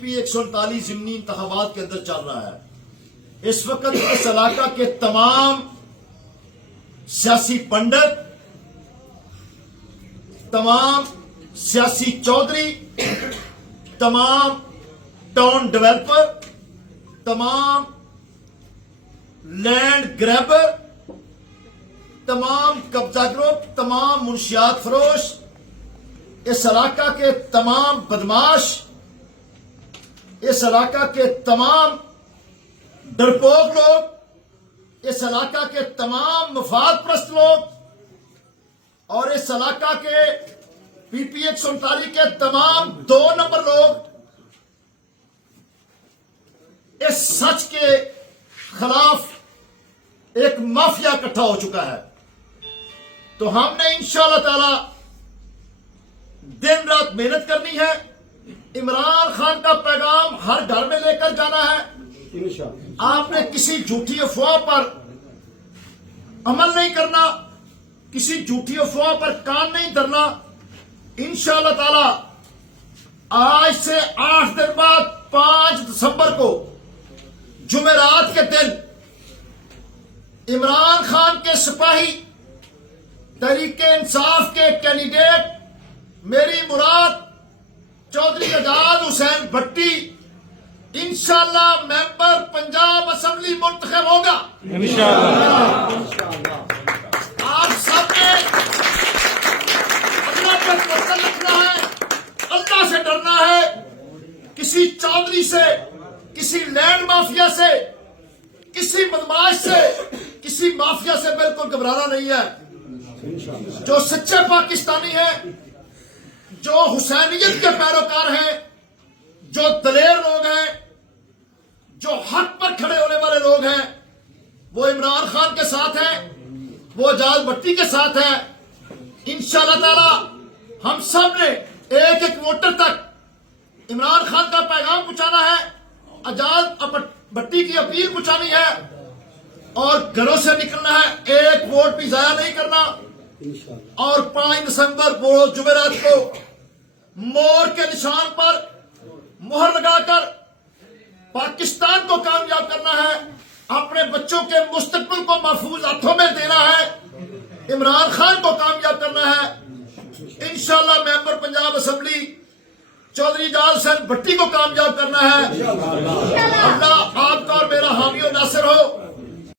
پی 139 ضمنی انتخابات کے اندر چل رہا ہے۔ اس وقت اس علاقہ کے تمام سیاسی پنڈت، تمام سیاسی چودھری، تمام ٹاؤن ڈیولپر، تمام لینڈ گریبر، تمام قبضہ گروپ، تمام منشیات فروش، اس علاقہ کے تمام بدماش، اس علاقہ کے تمام ڈرپوک لوگ، اس علاقہ کے تمام مفاد پرست لوگ اور اس علاقہ کے پی پی 139 کے تمام 2 نمبر لوگ اس سچ کے خلاف ایک مافیا اکٹھا ہو چکا ہے۔ تو ہم نے انشاءاللہ تعالی دن رات محنت کرنی ہے، عمران خان کا پیغام ہر گھر میں لے کر جانا ہے۔ آپ نے کسی جھوٹی افواہ پر عمل نہیں کرنا، کسی جھوٹی افواہ پر کان نہیں دھرنا۔ انشاءاللہ تعالی آج سے 8 دن بعد 5 دسمبر کو جمعرات کے دن عمران خان کے سپاہی، تحریک انصاف کے کینڈیڈیٹ میری مراد چودھری اعجاز حسین بھٹی انشاءاللہ ممبر پنجاب اسمبلی منتخب ہوگا انشاءاللہ۔ آپ سب نے اللہ پر توکل رکھنا ہے، اللہ سے ڈرنا ہے، کسی چودھری سے، کسی لینڈ مافیا سے، کسی بدماش سے، کسی مافیا سے بالکل گھبرانا نہیں ہے۔ جو سچے پاکستانی ہیں، جو حسینیت کے پیروکار ہیں، جو دلیر لوگ ہیں، جو حق پر کھڑے ہونے والے لوگ ہیں، وہ عمران خان کے ساتھ ہیں، وہ اعجاز بھٹی کے ساتھ ہیں۔ انشاءاللہ تعالی ہم سب نے ایک ایک ووٹر تک عمران خان کا پیغام پہنچانا ہے، اعجاز بھٹی کی اپیل پہنچانی ہے اور گھروں سے نکلنا ہے، ایک ووٹ بھی ضائع نہیں کرنا۔ اور 5 دسمبر روز جمعرات کو مور کے نشان پر مہر لگا کر پاکستان کو کامیاب کرنا ہے، اپنے بچوں کے مستقبل کو محفوظ ہاتھوں میں دینا ہے، عمران خان کو کامیاب کرنا ہے۔ انشاءاللہ ممبر پنجاب اسمبلی چودھری اعجاز حسین بھٹی کو کامیاب کرنا ہے۔ اللہ آپ کا اور میرا حامی و ناصر ہو۔